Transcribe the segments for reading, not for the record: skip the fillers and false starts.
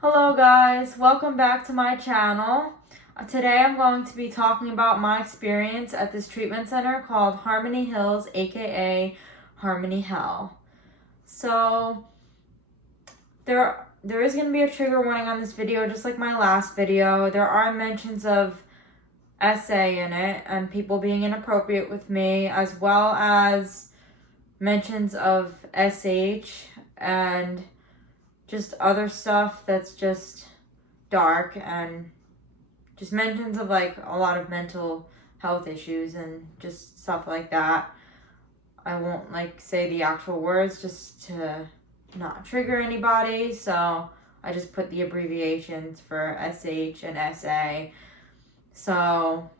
Hello guys, welcome back to my channel. Today I'm going to be talking about my experience at this treatment center called Harmony Hills, aka Harmony Hell. So there is going to be a trigger warning on this video, just like my last video. There are mentions of SA in it and people being inappropriate with me, as well as mentions of SH and just other stuff that's just dark, and just mentions of like a lot of mental health issues and just stuff like that. I won't like say the actual words just to not trigger anybody, so I just put the abbreviations for SH and SA. So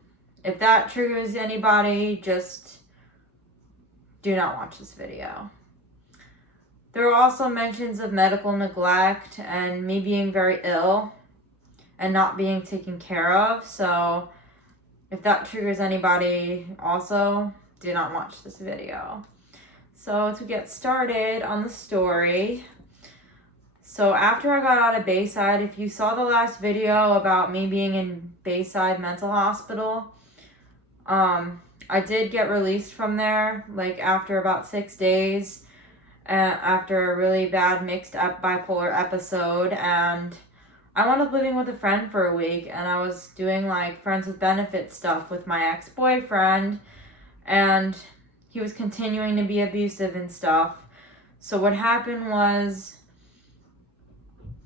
if that triggers anybody, just do not watch this video. There are also mentions of medical neglect and me being very ill and not being taken care of. So if that triggers anybody, also do not watch this video. So to get started on the story, so after I got out of Bayside, if you saw the last video about me being in Bayside Mental Hospital, I did get released from there like after about 6 days. After a really bad mixed up bipolar episode, and I wound up living with a friend for a week, and I was doing like friends with benefits stuff with my ex-boyfriend, and he was continuing to be abusive and stuff. So what happened was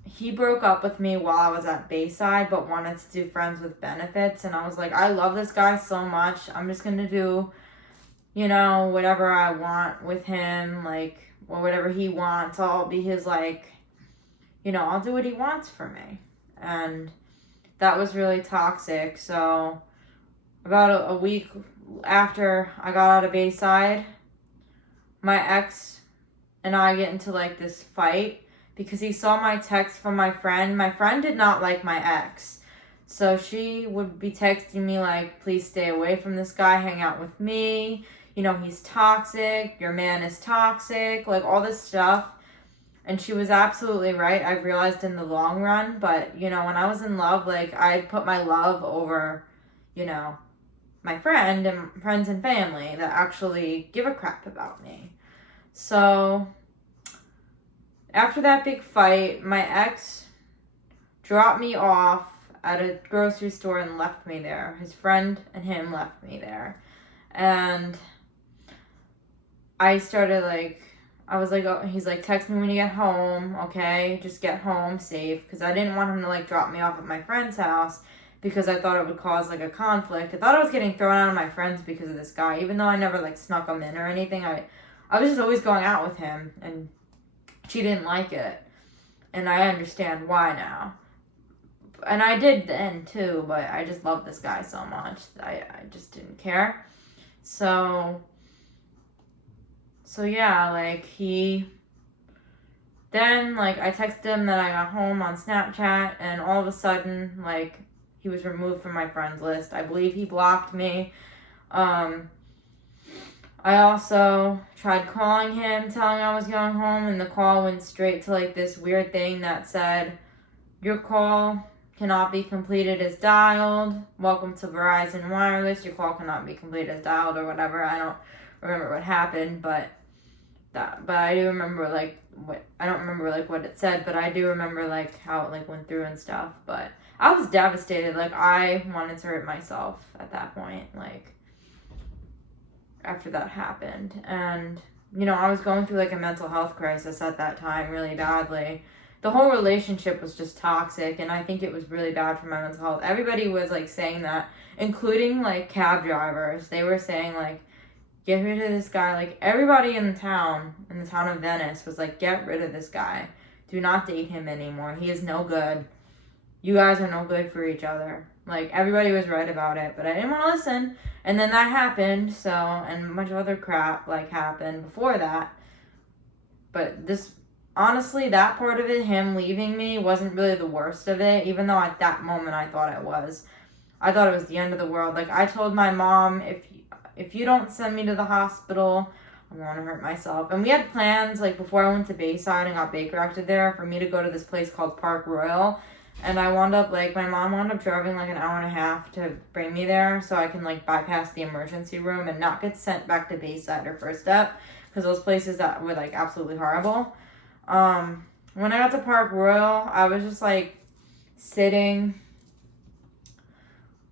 he broke up with me while I was at Bayside, but wanted to do friends with benefits, and I was like, I love this guy so much, I'm just gonna do, whatever I want with him, like, or whatever he wants. I'll be his, like, I'll do what he wants for me. And that was really toxic. So about a week after I got out of Bayside, my ex and I get into like this fight because he saw my text from my friend. My friend did not like my ex. So she would be texting me like, please stay away from this guy, hang out with me. He's toxic, your man is toxic, like all this stuff. And she was absolutely right, I've realized in the long run. But, when I was in love, like, I put my love over, my friend and friends and family that actually give a crap about me. So, after that big fight, my ex dropped me off at a grocery store and left me there. His friend and him left me there. And I started I was like, oh, he's like, text me when you get home, okay? Just get home safe. Because I didn't want him to like drop me off at my friend's house because I thought it would cause like a conflict. I thought I was getting thrown out of my friends because of this guy, even though I never like snuck him in or anything. I was just always going out with him, and she didn't like it. And I understand why now. And I did then too, but I just love this guy so much. I just didn't care. So yeah, like I texted him that I got home on Snapchat, and all of a sudden, like, he was removed from my friends list. I believe he blocked me. I also tried calling him, telling him I was going home, and the call went straight to like this weird thing that said, your call cannot be completed as dialed. Welcome to Verizon Wireless. Your call cannot be completed as dialed, or whatever. I don't remember what happened, but I do remember I don't remember like what it said, but I do remember like how it like went through and stuff. But I was devastated. Like, I wanted to hurt myself at that point, like, after that happened. And I was going through like a mental health crisis at that time really badly. The whole relationship was just toxic, and I think it was really bad for my mental health. Everybody was like saying that, including like cab drivers. They were saying like, get rid of this guy. Like, everybody in the town of Venice was like, get rid of this guy. Do not date him anymore. He is no good. You guys are no good for each other. Like, everybody was right about it, but I didn't want to listen. And then that happened, and a bunch of other crap like happened before that. But honestly, that part of it, him leaving me, wasn't really the worst of it, even though at that moment I thought it was. I thought it was the end of the world. Like, I told my mom, if you don't send me to the hospital, I don't want to hurt myself. And we had plans, like, before I went to Bayside and got Baker-acted there, for me to go to this place called Park Royal. And I wound up, like, my mom wound up driving, like, an hour and a half to bring me there so I can, like, bypass the emergency room and not get sent back to Bayside or First Step, because those places that were, like, absolutely horrible. When I got to Park Royal, I was just, like, sitting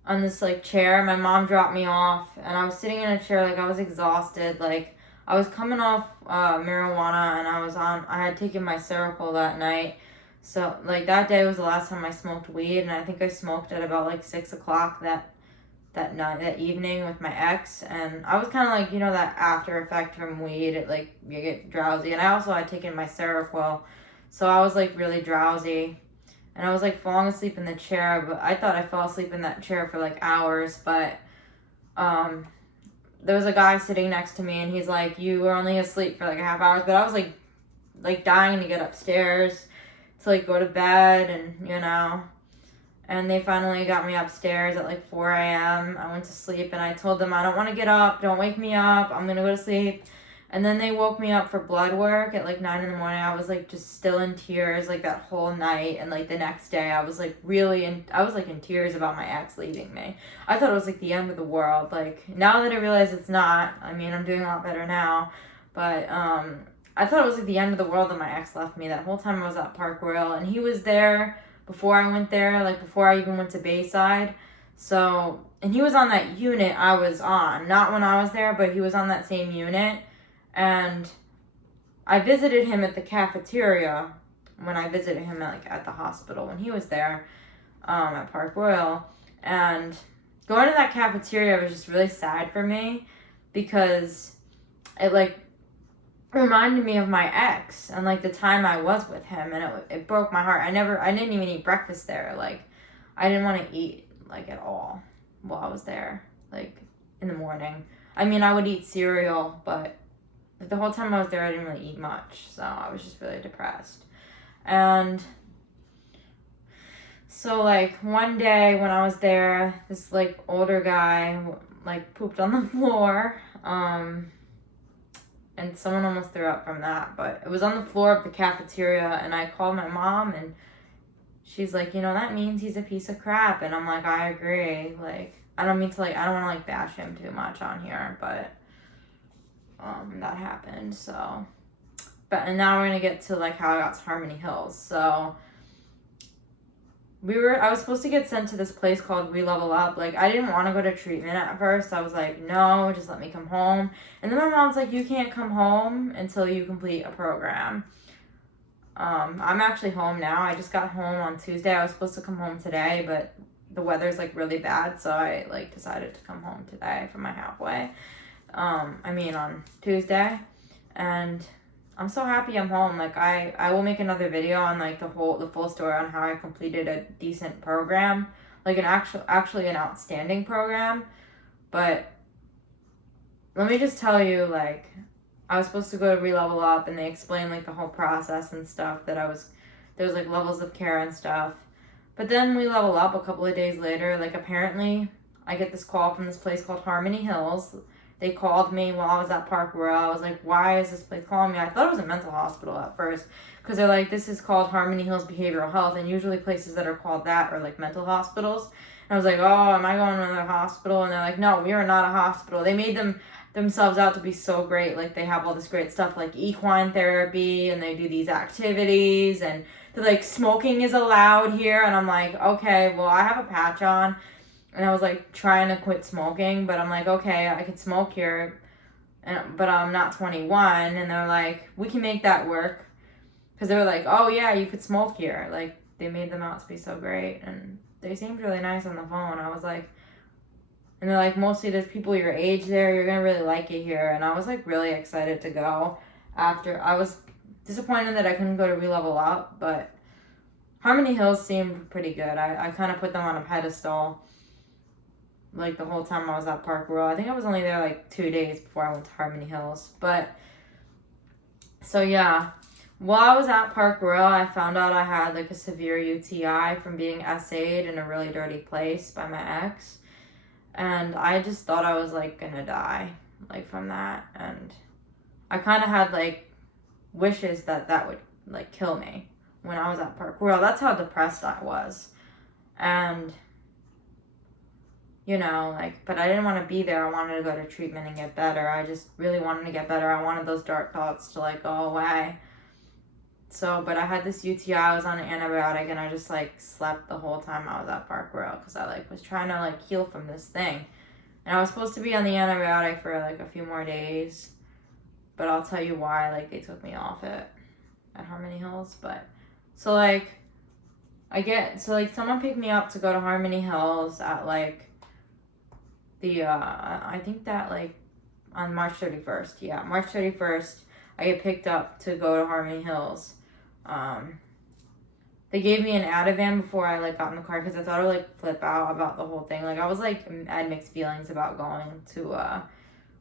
on this, like, chair. My mom dropped me off, and I was sitting in a chair, like, I was exhausted, like, I was coming off marijuana, and I had taken my Seroquel that night. So, like, that day was the last time I smoked weed, and I think I smoked at about, like, 6 o'clock that night, that evening with my ex, and I was kind of like, you know, that after effect from weed, it, like, you get drowsy, and I also had taken my Seroquel, so I was, like, really drowsy, and I was, like, falling asleep in the chair, but I thought I fell asleep in that chair for, like, hours, but, there was a guy sitting next to me, and he's like, you were only asleep for, like, a half hour, but I was, like, dying to get upstairs to, like, go to bed, and, you know, and they finally got me upstairs at, like, 4 a.m. I went to sleep, and I told them, I don't want to get up, don't wake me up, I'm gonna go to sleep, and then they woke me up for blood work at, like, 9 in the morning. I was, like, just still in tears, like, that whole night, and, like, the next day, I was, like, in tears about my ex leaving me. I thought it was, like, the end of the world, like, now that I realize it's not, I mean, I'm doing a lot better now, but, I thought it was, like, the end of the world that my ex left me. That whole time I was at Park Royal, and he was there before I went there, like, before I even went to Bayside, so, and he was on that unit I was on, not when I was there, but he was on that same unit, and I visited him at the cafeteria when I visited him at the hospital when he was there, at Park Royal, and going to that cafeteria was just really sad for me, because it, like, reminded me of my ex and, like, the time I was with him, and it broke my heart. I didn't even eat breakfast there. Like, I didn't want to eat, like, at all while I was there, like, in the morning. I mean, I would eat cereal, but like, the whole time I was there, I didn't really eat much, so I was just really depressed. And so, like, one day when I was there, this, like, older guy, like, pooped on the floor, and someone almost threw up from that, but it was on the floor of the cafeteria, and I called my mom, and she's like, you know, that means he's a piece of crap, and I'm like, I agree, like, I don't want to, like, bash him too much on here, but, that happened, so, and now we're gonna get to, like, how I got to Harmony Hills. So, I was supposed to get sent to this place called We Level Up. Like, I didn't want to go to treatment at first. I was like, no, just let me come home. And then my mom's like, you can't come home until you complete a program. I'm actually home now. I just got home on Tuesday. I was supposed to come home today, but the weather's, like, really bad, so I, like, decided to come home today for my halfway. On Tuesday. And I'm so happy I'm home. Like, I will make another video on, like, the full story on how I completed a decent program, like actually an outstanding program. But let me just tell you, like, I was supposed to go to Re-Level Up, and they explained, like, the whole process and stuff, that there's, like, levels of care and stuff. But then we level up a couple of days later. Like, apparently I get this call from this place called Harmony Hills. They called me while I was at Park Royal. I was like, why is this place calling me? I thought it was a mental hospital at first, because they're like, this is called Harmony Hills Behavioral Health, and usually places that are called that are, like, mental hospitals. And I was like, oh, am I going to another hospital? And they're like, no, we are not a hospital. They made themselves out to be so great. Like, they have all this great stuff like equine therapy, and they do these activities, and they're like, smoking is allowed here. And I'm like, okay, well, I have a patch on. And I was, like, trying to quit smoking, but I'm like, okay, I can smoke here, but I'm not 21. And they're like, we can make that work. Because they were like, oh, yeah, you could smoke here. Like, they made them out to be so great. And they seemed really nice on the phone. I was like, and they're like, mostly there's people your age there. You're going to really like it here. And I was, like, really excited to go. After, I was disappointed that I couldn't go to Re-Level Up, but Harmony Hills seemed pretty good. I kind of put them on a pedestal, like, the whole time I was at Park Royal. I think I was only there, like, 2 days before I went to Harmony Hills. But, so, yeah. While I was at Park Royal, I found out I had, like, a severe UTI from being SA'd in a really dirty place by my ex. And I just thought I was, like, gonna die, like, from that. And I kind of had like wishes that would like kill me when I was at Park Royal. That's how depressed I was. And, you know, like, but I didn't want to be there. I wanted to go to treatment and get better. I just really wanted to get better. I wanted those dark thoughts to like go away. So, but I had this UTI. I was on an antibiotic, and I just like slept the whole time I was at Park Royal because I like was trying to like heal from this thing. And I was supposed to be on the antibiotic for like a few more days, but I'll tell you why. Like, they took me off it at Harmony Hills. But so like someone picked me up to go to Harmony Hills at like the I think that like on March 31st. Yeah, March 31st. I get picked up to go to Harmony Hills. They gave me an Ativan before I like got in the car because I thought I would like flip out about the whole thing. Like, I was like, I had mixed feelings about going to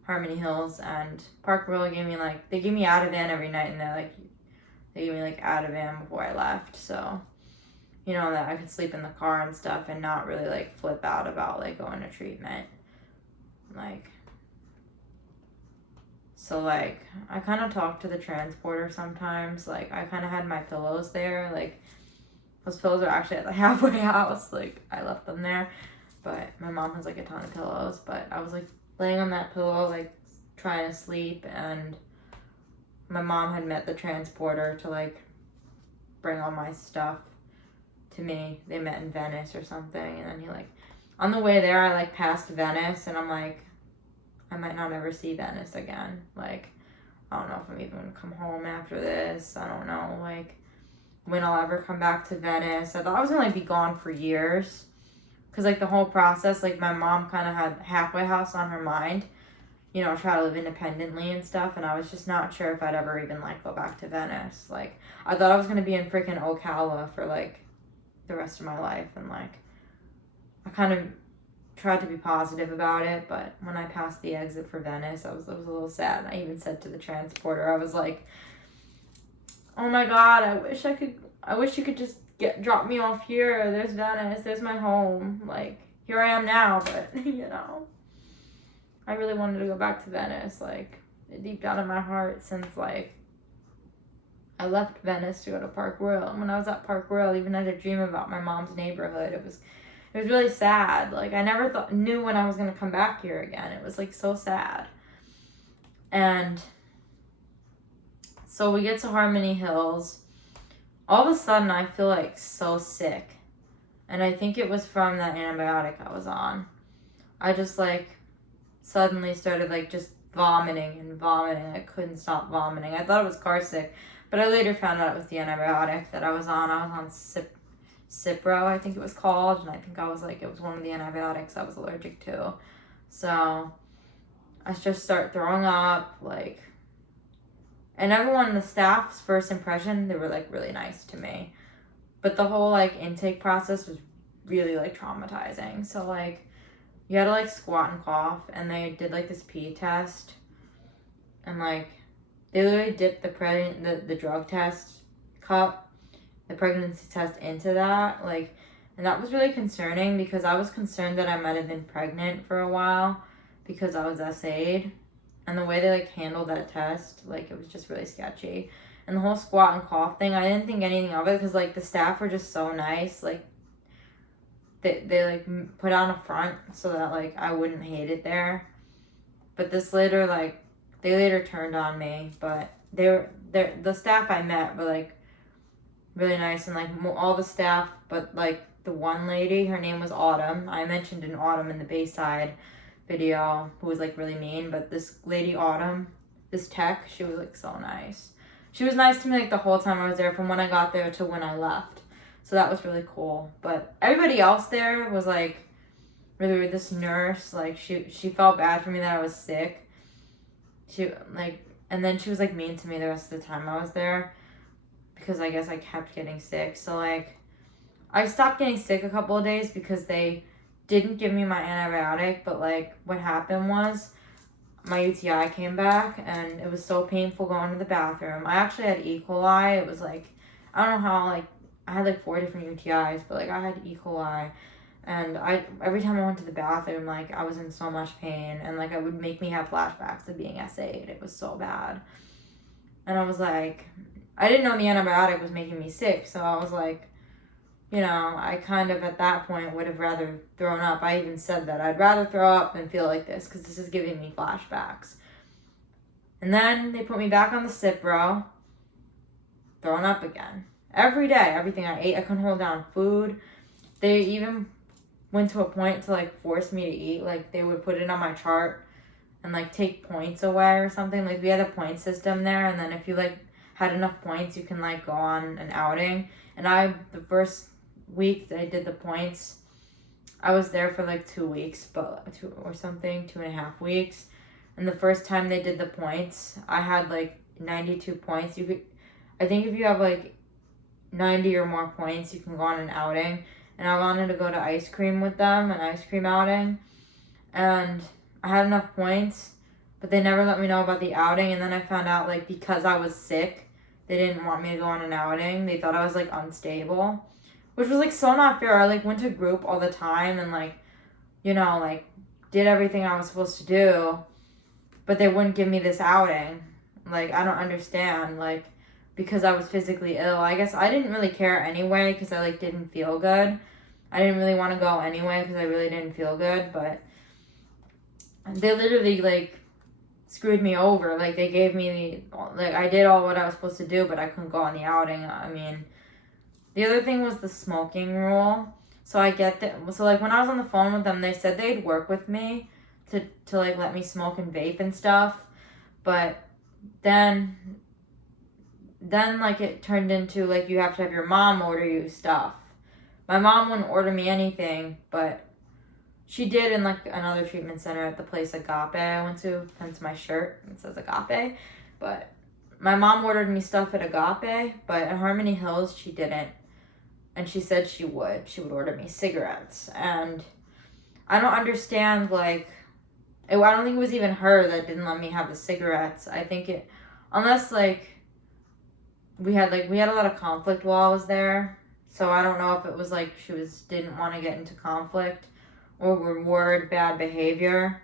Harmony Hills, and Park Royal gave me like, they gave me Ativan every night, and they gave me like Ativan before I left, so you know that I could sleep in the car and stuff and not really like flip out about like going to treatment. Like, so like I kind of talk to the transporter sometimes. Like, I kind of had my pillows there, like. Those pillows are actually at the halfway house. Like, I left them there. But my mom has, like, a ton of pillows. But I was, like, laying on that pillow, like, trying to sleep. And my mom had met the transporter to, like, bring all my stuff to me. They met in Venice or something. And then he, like, on the way there, I, like, passed Venice. And I'm, like, I might not ever see Venice again. Like, I don't know if I'm even going to come home after this. I don't know, like, when I'll ever come back to Venice. I thought I was going to, like, be gone for years. Because, like, the whole process, like, my mom kind of had halfway house on her mind. You know, try to live independently and stuff. And I was just not sure if I'd ever even, like, go back to Venice. Like, I thought I was going to be in freaking Ocala for, like, the rest of my life. And, like, I kind of tried to be positive about it. But when I passed the exit for Venice, I was a little sad. And I even said to the transporter, I was like, oh my God, I wish you could just drop me off here. There's Venice. There's my home. Like, here I am now, but, you know, I really wanted to go back to Venice, like, deep down in my heart, since, like, I left Venice to go to Park Royal. And when I was at Park Royal, I even had a dream about my mom's neighborhood. It was really sad. Like, I never knew when I was going to come back here again. It was, like, so sad. And so we get to Harmony Hills. All of a sudden, I feel like so sick. And I think it was from that antibiotic I was on. I just like suddenly started like just vomiting. I couldn't stop vomiting. I thought it was car sick, but I later found out it was the antibiotic that I was on. I was on Cipro, I think it was called. And I think I was like, it was one of the antibiotics I was allergic to. So I just start throwing up, like. And everyone, the staff's first impression, they were, like, really nice to me. But the whole, like, intake process was really, like, traumatizing. So, like, you had to, like, squat and cough. And they did, like, this pee test. And, like, they literally dipped the drug test cup, the pregnancy test into that. Like, and that was really concerning because I was concerned that I might have been pregnant for a while because I was SA'd. And the way they, like, handled that test, like, it was just really sketchy. And the whole squat and cough thing, I didn't think anything of it because, like, the staff were just so nice. Like, they like, put on a front so that, like, I wouldn't hate it there. But they later turned on me. But the staff I met were, like, really nice. And, like, all the staff, but, like, the one lady, her name was Autumn. I mentioned in Autumn in the Bayside video, who was like really mean, but this lady Autumn, this tech, she was like so nice. She was nice to me like the whole time I was there, from when I got there to when I left. So that was really cool. But everybody else there was like really, this nurse, like she felt bad for me that I was sick. She like, and then she was like mean to me the rest of the time I was there because I guess I kept getting sick. So like I stopped getting sick a couple of days because they didn't give me my antibiotic, but like what happened was my UTI came back and it was so painful going to the bathroom. I actually had E. coli. It was like, I don't know how, like, I had like 4 different UTIs, but like I had E. coli. And every time I went to the bathroom, like, I was in so much pain, and like, it would make me have flashbacks of being SA'd. It was so bad. And I was like, I didn't know the antibiotic was making me sick, so I was like, you know, I kind of at that point would have rather thrown up. I even said that I'd rather throw up than feel like this, because this is giving me flashbacks. And then they put me back on the Cipro, throwing up again. Every day, everything I ate, I couldn't hold down food. They even went to a point to like force me to eat. Like, they would put it on my chart and like take points away or something. Like, we had a point system there, and then if you like had enough points, you can like go on an outing. And the first week that I did the points, I was there for like 2 weeks, but 2.5 weeks. And the first time they did the points, I had like 92 points. I think if you have like 90 or more points, you can go on an outing. And I wanted to go to ice cream with them, an ice cream outing. And I had enough points, but they never let me know about the outing. And then I found out, like, because I was sick, they didn't want me to go on an outing. They thought I was, like, unstable, which was, like, so not fair. I, like, went to group all the time and, like, you know, like, did everything I was supposed to do, but they wouldn't give me this outing. Like, I don't understand, like, because I was physically ill. I guess I didn't really care anyway, because I, like, didn't feel good. I didn't really want to go anyway, because I really didn't feel good, but they literally, like, screwed me over. Like, they gave me, like, I did all what I was supposed to do, but I couldn't go on the outing. I mean, the other thing was the smoking rule. So I get that. So, like, when I was on the phone with them, they said they'd work with me to like, let me smoke and vape and stuff. But then, like, it turned into, like, you have to have your mom order you stuff. My mom wouldn't order me anything, but she did in, like, another treatment center at the place Agape I went to. Hence my shirt. It says Agape. But my mom ordered me stuff at Agape, but at Harmony Hills, she didn't. And she said she would. She would order me cigarettes. And I don't understand, like, I don't think it was even her that didn't let me have the cigarettes. I think unless, like, we had a lot of conflict while I was there. So I don't know if it was, like, she didn't want to get into conflict or reward bad behavior,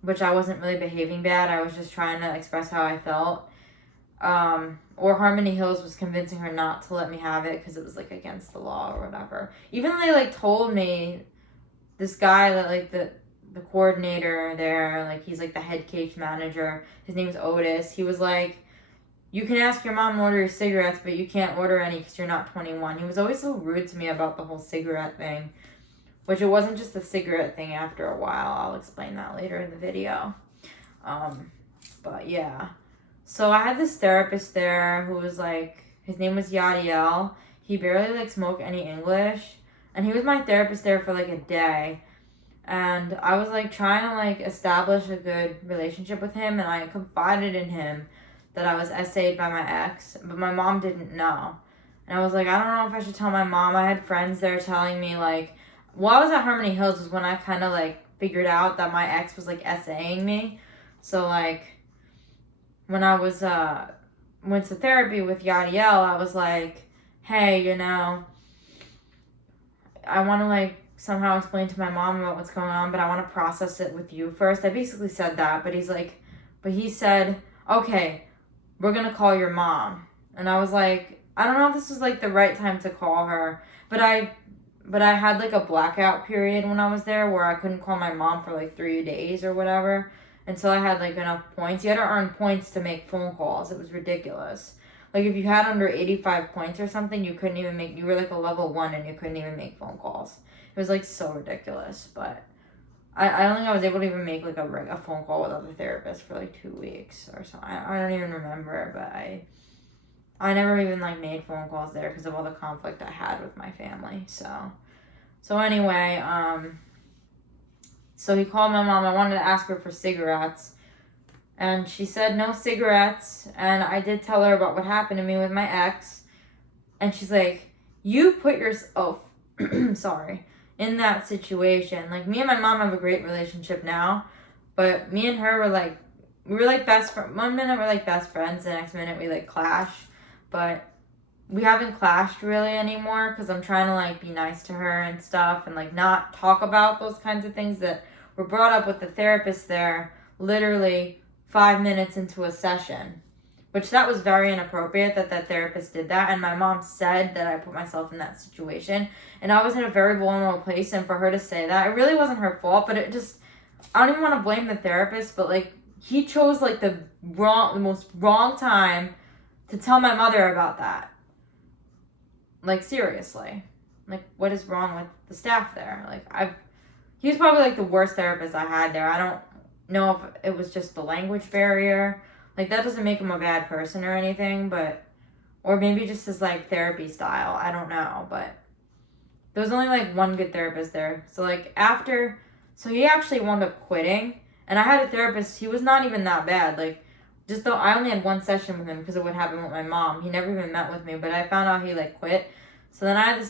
which I wasn't really behaving bad. I was just trying to express how I felt. Or Harmony Hills was convincing her not to let me have it because it was, like, against the law or whatever. Even though they, like, told me, this guy that, like, the coordinator there, like, he's, like, the head case manager, his name's Otis, he was like, you can ask your mom to order your cigarettes, but you can't order any because you're not 21. He was always so rude to me about the whole cigarette thing, which it wasn't just the cigarette thing after a while. I'll explain that later in the video. But yeah. So I had this therapist there who was, like, his name was Yadiel. He barely, like, spoke any English. And he was my therapist there for, like, a day. And I was, like, trying to, like, establish a good relationship with him. And I confided in him that I was SA'd by my ex. But my mom didn't know. And I was like, I don't know if I should tell my mom. I had friends there telling me, like, while I was at Harmony Hills was when I kind of, like, figured out that my ex was, like, SAing me. So, like, when I was, went to therapy with Yadiel, I was like, hey, you know, I want to, like, somehow explain to my mom about what's going on, but I want to process it with you first. I basically said that, but he said, okay, we're going to call your mom. And I was like, I don't know if this was, like, the right time to call her, but I had, like, a blackout period when I was there where I couldn't call my mom for, like, 3 days or whatever until I had, like, enough points. You had to earn points to make phone calls. It was ridiculous. Like, if you had under 85 points or something, you were, like, a level 1 and you couldn't even make phone calls. It was, like, so ridiculous. But I don't think I was able to even make, like, a phone call with other therapists for, like, 2 weeks or something. I don't even remember, but I never even, like, made phone calls there because of all the conflict I had with my family. So anyway, so he called my mom. I wanted to ask her for cigarettes. And she said no cigarettes. And I did tell her about what happened to me with my ex. And she's like, you put yourself, sorry, in that situation. Like, me and my mom have a great relationship now. But me and her were, like, we were, like, best friends. 1 minute we're, like, best friends. The next minute we, like, clash. But we haven't clashed really anymore because I'm trying to like be nice to her and stuff and like not talk about those kinds of things that were brought up with the therapist there literally 5 minutes into a session, which that was very inappropriate that therapist did that. And my mom said that I put myself in that situation and I was in a very vulnerable place, and for her to say that, it really wasn't her fault, but it just, I don't even want to blame the therapist, but like he chose like the most wrong time to tell my mother about that. Like, seriously. Like, what is wrong with the staff there? Like, he was probably, like, the worst therapist I had there. I don't know if it was just the language barrier. Like, that doesn't make him a bad person or anything, but... Or maybe just his, like, therapy style. I don't know, but... There was only, like, one good therapist there. So, like, after... So, he actually wound up quitting. And I had a therapist, he was not even that bad. Like, just though I only had one session with him because of what happened with my mom. He never even met with me, but I found out he like quit. So then I had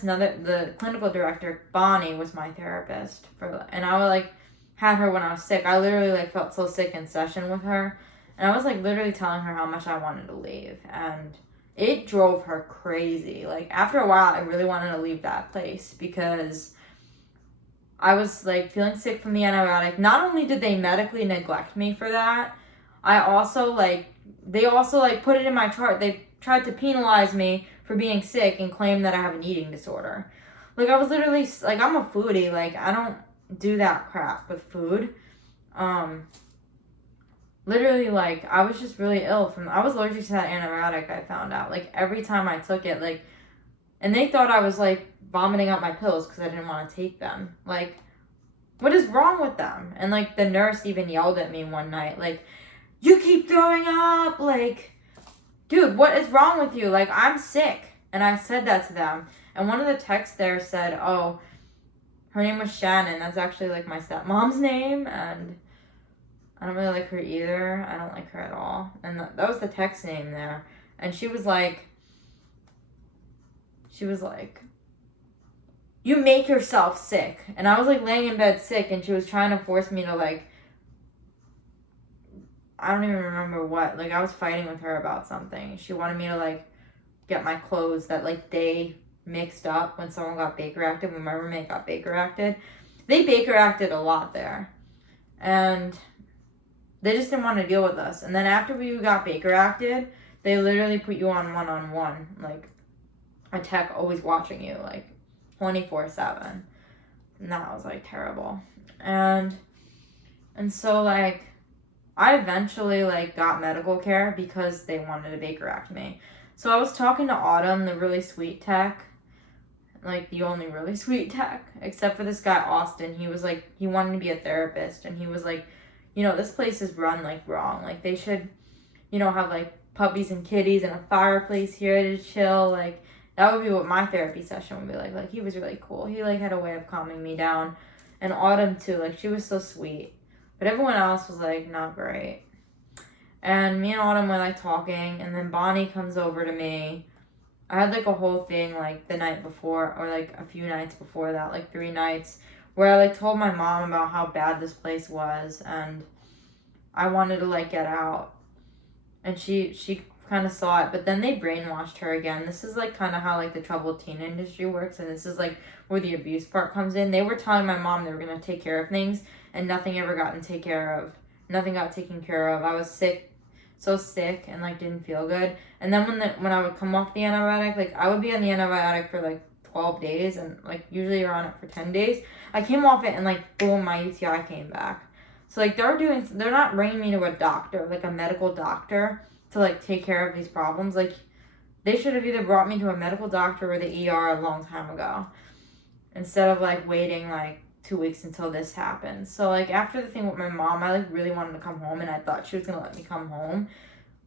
the clinical director, Bonnie, was my therapist and I would like had her when I was sick. I literally like felt so sick in session with her, and I was like literally telling her how much I wanted to leave, and it drove her crazy. Like after a while, I really wanted to leave that place because I was like feeling sick from the antibiotic. Not only did they medically neglect me for that, I also like, they also like put it in my chart. They tried to penalize me for being sick and claim that I have an eating disorder. Like I was literally, like I'm a foodie. Like I don't do that crap with food. Literally like I was just really ill I was allergic to that antibiotic, I found out. Like every time I took it, like, and they thought I was like vomiting up my pills because I didn't want to take them. Like, what is wrong with them? And like the nurse even yelled at me one night, like, you keep throwing up, like, dude, what is wrong with you? Like, I'm sick. And I said that to them. And one of the techs there said, oh, her name was Shannon. That's actually, like, my stepmom's name. And I don't really like her either. I don't like her at all. And that was the tech's name there. And she was like, you make yourself sick. And I was, like, laying in bed sick. And she was trying to force me to, like, I don't even remember what. Like, I was fighting with her about something. She wanted me to, like, get my clothes that, like, they mixed up when someone got Baker acted, when my roommate got Baker acted. They Baker acted a lot there. And they just didn't want to deal with us. And then after we got Baker acted, they literally put you on one-on-one. Like, a tech always watching you, like, 24/7. And that was, like, terrible. And so, like, I eventually, like, got medical care because they wanted to Baker act me. So I was talking to Autumn, the really sweet tech, like, the only really sweet tech, except for this guy, Austin. He was, like, he wanted to be a therapist, and he was, like, you know, this place is run, like, wrong. Like, they should, you know, have, like, puppies and kitties and a fireplace here to chill. Like, that would be what my therapy session would be like. Like, he was really cool. He, like, had a way of calming me down. And Autumn, too. Like, she was so sweet. But everyone else was, like, not great. And me and Autumn were, like, talking. And then Bonnie comes over to me. I had, like, a whole thing, like, the night before. Or, like, a few nights before that. Like, 3 nights. Where I, like, told my mom about how bad this place was. And I wanted to, like, get out. And she kind of saw it. But then they brainwashed her again. This is, like, kind of how, like, the troubled teen industry works. And this is, like, where the abuse part comes in. They were telling my mom they were going to take care of things. And nothing ever got taken care of. Nothing got taken care of. I was sick, so sick, and, like, didn't feel good. And then when I would come off the antibiotic, like, I would be on the antibiotic for, like, 12 days, and, like, usually you're on it for 10 days. I came off it, and, like, boom, my UTI came back. So, like, they're not bringing me to a doctor, like, a medical doctor, to, like, take care of these problems. Like, they should have either brought me to a medical doctor or the ER a long time ago, instead of, like, waiting, like, 2 weeks until this happened. So, like, after the thing with my mom, I, like, really wanted to come home, and I thought she was going to let me come home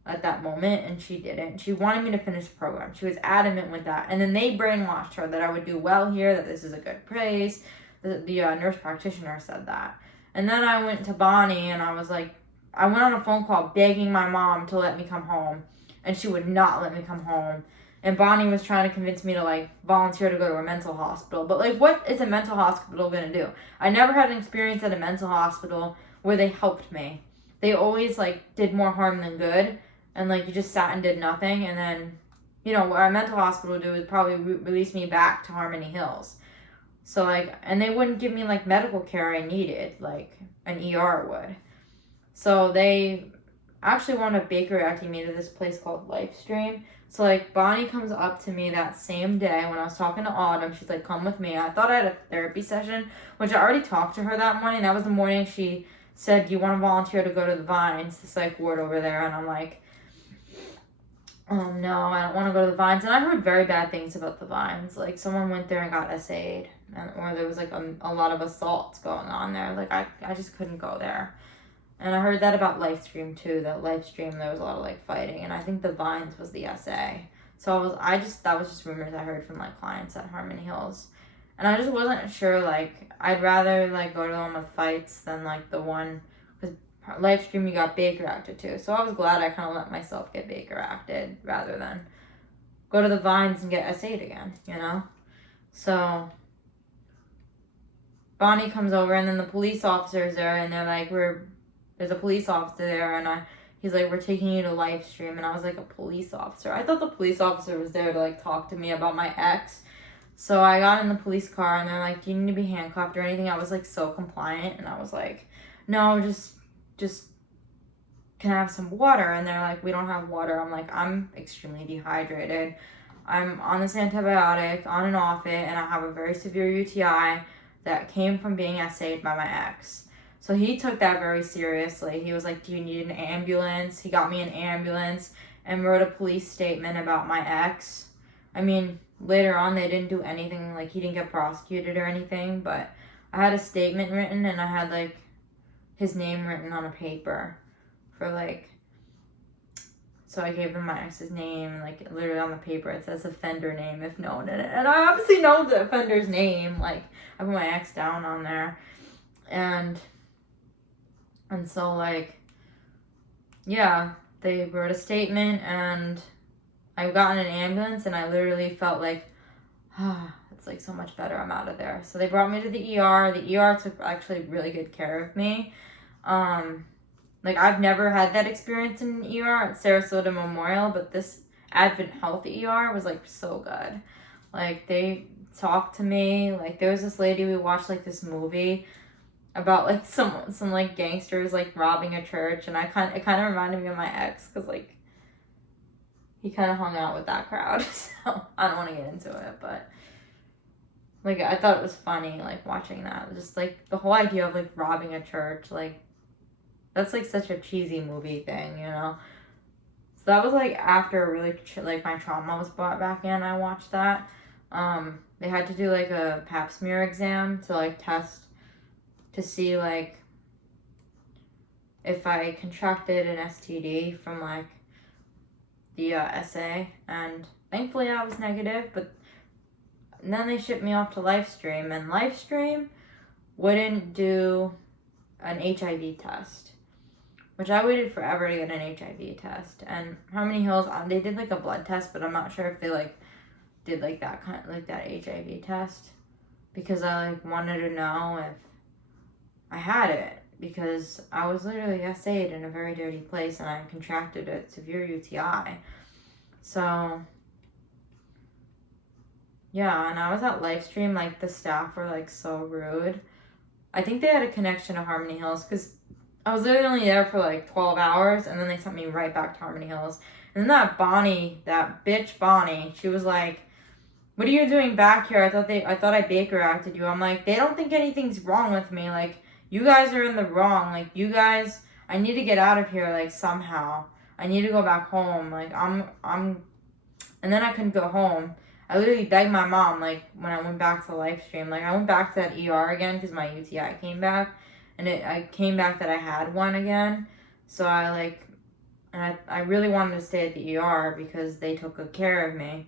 at that moment, and she didn't. She wanted me to finish the program. She was adamant with that. And then they brainwashed her that I would do well here, that this is a good place. The nurse practitioner said that. And then I went to Bonnie, and I was like, I went on a phone call begging my mom to let me come home, and she would not let me come home. And Bonnie was trying to convince me to, like, volunteer to go to a mental hospital. But, like, what is a mental hospital going to do? I never had an experience at a mental hospital where they helped me. They always, like, did more harm than good. And, like, you just sat and did nothing. And then you know, what a mental hospital would do is probably release me back to Harmony Hills. So, like, and they wouldn't give me, like, medical care I needed, like an ER would. So they actually wound up Baker acting me to this place called Lifestream. So, like, Bonnie comes up to me that same day when I was talking to Autumn. She's like, come with me. I thought I had a therapy session, which I already talked to her that morning. That was the morning she said, do you want to volunteer to go to the Vines, the psych ward over there? And I'm like, no, I don't want to go to the Vines. And I heard very bad things about the Vines. Like, someone went there and got SA'd, or there was, like, a lot of assaults going on there. Like, I just couldn't go there. And I heard that about Lifestream too, that Lifestream there was a lot of like fighting, and I think the Vines was the SA. So that was just rumors I heard from like clients at Harmony Hills. And I just wasn't sure, like, I'd rather like go to the one with fights than like the one, because Lifestream you got Baker acted too. So I was glad I kind of let myself get Baker acted rather than go to the Vines and get SA'd again, you know? So Bonnie comes over, and then the police officer is there, and they're like, there's a police officer there, and he's like, we're taking you to Lifestream. And I was like, a police officer? I thought the police officer was there to like talk to me about my ex. So I got in the police car, and they're like, do you need to be handcuffed or anything? I was like so compliant, and I was like, no, just can I have some water? And they're like, we don't have water. I'm like, I'm extremely dehydrated. I'm on this antibiotic, on and off it, and I have a very severe UTI that came from being SA'd by my ex. So he took that very seriously. He was like, do you need an ambulance? He got me an ambulance and wrote a police statement about my ex. I mean, later on, they didn't do anything. Like, he didn't get prosecuted or anything. But I had a statement written, and I had, like, his name written on a paper for, like... So I gave him my ex's name, like, literally on the paper. It says offender name if known in it. And I obviously know the offender's name. Like, I put my ex down on there. And so, like, yeah, they wrote a statement, and I got in an ambulance, and I literally felt like, it's like so much better, I'm out of there. So they brought me to the ER. The ER took actually really good care of me. Like, I've never had that experience in an ER at Sarasota Memorial, but this Advent Health ER was, like, so good. Like, they talked to me. Like, there was this lady, we watched, like, this movie about like some like gangsters like robbing a church, and it kind of reminded me of my ex, because like he kind of hung out with that crowd. So I don't want to get into it, but like I thought it was funny like watching that, just like the whole idea of like robbing a church, like that's like such a cheesy movie thing, you know. So that was like after really like my trauma was brought back in. I watched that. They had to do like a pap smear exam to like test to see like if I contracted an STD from like the SA, and thankfully I was negative. But then they shipped me off to Lifestream, and Lifestream wouldn't do an HIV test, which I waited forever to get an HIV test. And Harmony Hills, they did like a blood test, but I'm not sure if they like did like that kind like that HIV test, because I like wanted to know if I had it, because I was literally SA'd in a very dirty place, and I contracted a severe UTI. So yeah, and I was at Lifestream, like the staff were like so rude. I think they had a connection to Harmony Hills, because I was literally only there for like 12 hours, and then they sent me right back to Harmony Hills. And then that bitch Bonnie, she was like, what are you doing back here? I thought I Baker acted you. I'm like, they don't think anything's wrong with me. Like, you guys are in the wrong. Like, you guys, I need to get out of here, like, somehow. I need to go back home. Like, and then I couldn't go home. I literally begged my mom, like, when I went back to Lifestream. Like, I went back to that ER again because my UTI came back. And I came back that I had one again. So I really wanted to stay at the ER because they took good care of me.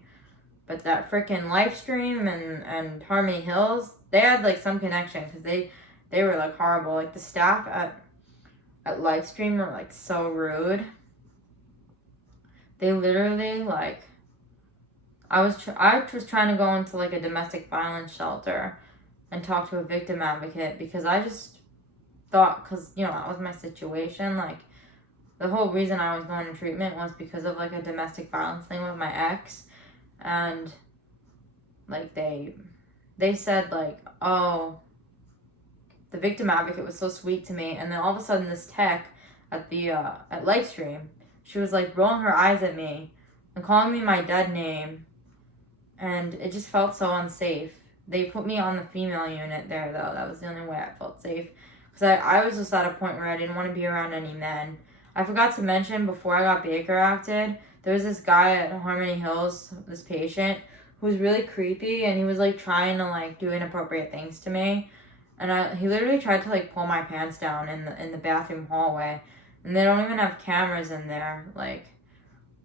But that freaking Lifestream and Harmony Hills, they had, like, some connection, because they were, like, horrible. Like, the staff at Lifestream were, like, so rude. They literally, like, I was trying to go into, like, a domestic violence shelter and talk to a victim advocate, because I just thought, because, you know, that was my situation, like the whole reason I was going to treatment was because of like a domestic violence thing with my ex. And like they said like, oh, the victim advocate was so sweet to me. And then all of a sudden this tech at the at Livestream, she was like rolling her eyes at me and calling me my dead name, and it just felt so unsafe. They put me on the female unit there though. That was the only way I felt safe, because I was just at a point where I didn't want to be around any men. I forgot to mention, before I got Baker acted, there was this guy at Harmony Hills, this patient, who was really creepy, and he was like trying to like do inappropriate things to me. And he literally tried to like pull my pants down in the bathroom hallway, and they don't even have cameras in there. Like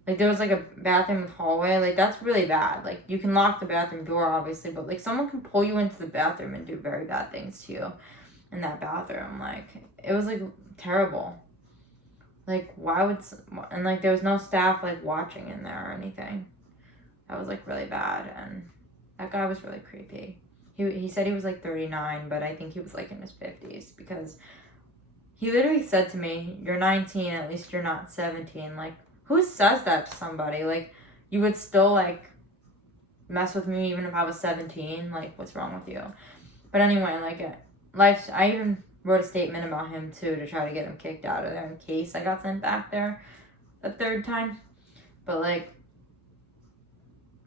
there was like a bathroom with hallway. Like that's really bad. Like you can lock the bathroom door obviously, but like someone can pull you into the bathroom and do very bad things to you in that bathroom. Like it was like terrible. Like why would, and like there was no staff like watching in there or anything. That was like really bad, and that guy was really creepy. He said he was like 39, but I think he was like in his 50s, because he literally said to me, "You're 19, at least you're not 17." Like, who says that to somebody? Like, you would still like mess with me even if I was 17? Like, what's wrong with you? But anyway, like I even wrote a statement about him too to try to get him kicked out of there in case I got sent back there a third time. But like,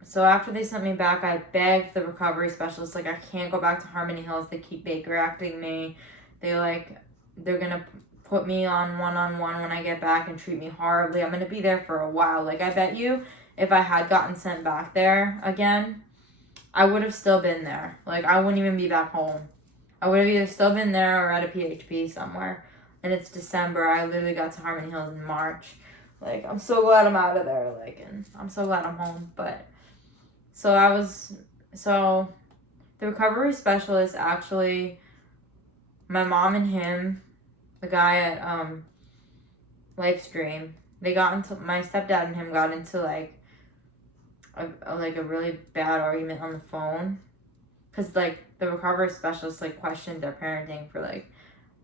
so after they sent me back, I begged the recovery specialist, like, I can't go back to Harmony Hills. They keep Baker acting me. They're gonna put me on one-on-one when I get back and treat me horribly. I'm gonna be there for a while. Like, I bet you if I had gotten sent back there again, I would have still been there. Like, I wouldn't even be back home. I would have either still been there or at a PHP somewhere. And it's December. I literally got to Harmony Hills in March. Like, I'm so glad I'm out of there. Like, and I'm so glad I'm home. But so the recovery specialist actually, my mom and him, the guy at Livestream, my stepdad and him got into like a really bad argument on the phone, because like the recovery specialist like questioned their parenting for like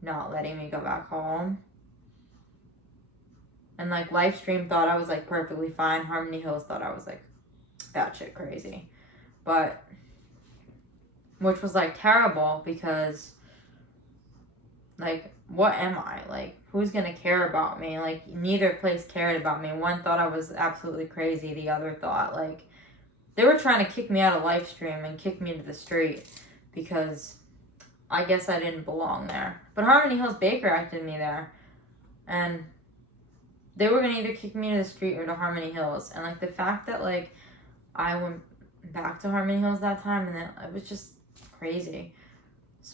not letting me go back home. And like Livestream thought I was like perfectly fine. Harmony Hills thought I was like batshit crazy. But which was like terrible, because like, what am I? Like, who's gonna care about me? Like, neither place cared about me. One thought I was absolutely crazy. The other thought like they were trying to kick me out of Livestream and kick me into the street, because I guess I didn't belong there. But Harmony Hills Baker acted me there, and they were gonna either kick me to the street or to Harmony Hills. And like the fact that like I went back to Harmony Hills that time, and then it was just crazy.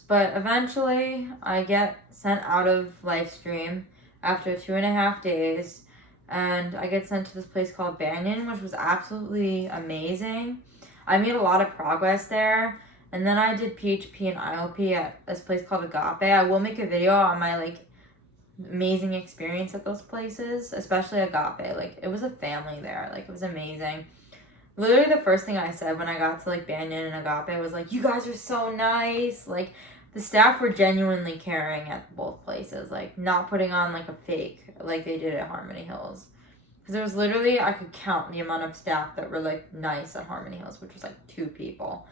But eventually I get sent out of Livestream after 2.5 days, and I get sent to this place called Banyan, which was absolutely amazing. I made a lot of progress there, and then I did PHP and ILP at this place called Agape. I will make a video on my like amazing experience at those places, especially Agape. Like, it was a family there. Like, it was amazing. Literally the first thing I said when I got to like Banyan and Agape was like, "You guys are so nice." Like, the staff were genuinely caring at both places, like not putting on like a fake like they did at Harmony Hills. Because it was literally, I could count the amount of staff that were like nice at Harmony Hills, which was like 2 people.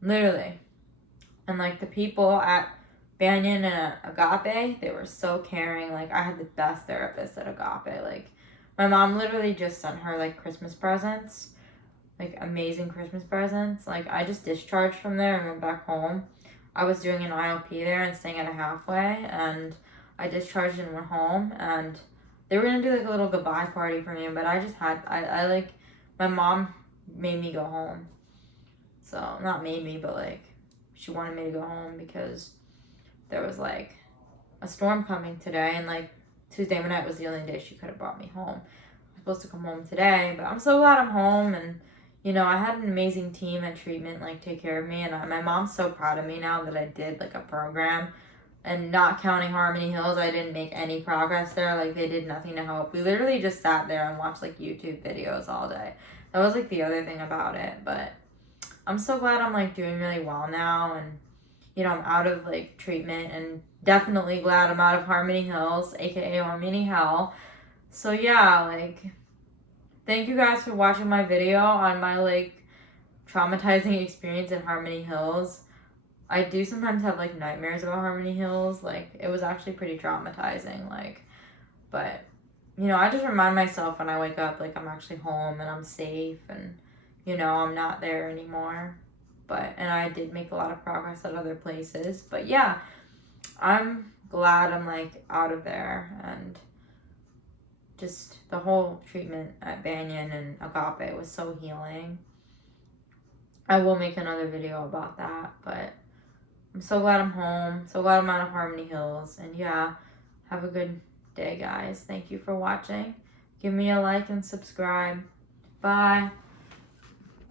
Literally. And like the people at Banyan and Agape, they were so caring. Like, I had the best therapist at Agape. Like, my mom literally just sent her like Christmas presents, like amazing Christmas presents. Like, I just discharged from there and went back home. I was doing an IOP there and staying at a halfway, and I discharged and went home, and they were gonna do like a little goodbye party for me, but I just had, I like, my mom made me go home. So, not made me, but like, she wanted me to go home because there was like a storm coming today, and like Tuesday night was the only day she could have brought me home. I'm supposed to come home today, but I'm so glad I'm home. And you know, I had an amazing team at treatment like take care of me, and my mom's so proud of me now that I did like a program. And not counting Harmony Hills, I didn't make any progress there. Like, they did nothing to help. We literally just sat there and watched like YouTube videos all day. That was like the other thing about it. But I'm so glad I'm like doing really well now. And you know, I'm out of like treatment, and definitely glad I'm out of Harmony Hills, aka Harmony Hell. So yeah, like, thank you guys for watching my video on my like traumatizing experience in Harmony Hills. I do sometimes have like nightmares about Harmony Hills. Like, it was actually pretty traumatizing. Like, but you know, I just remind myself when I wake up, like, I'm actually home and I'm safe, and you know, I'm not there anymore. But, and I did make a lot of progress at other places. But yeah, I'm glad I'm like out of there, and just the whole treatment at Banyan and Agape was so healing. I will make another video about that, but I'm so glad I'm home. So glad I'm out of Harmony Hills. And yeah, have a good day, guys. Thank you for watching. Give me a like and subscribe. Bye.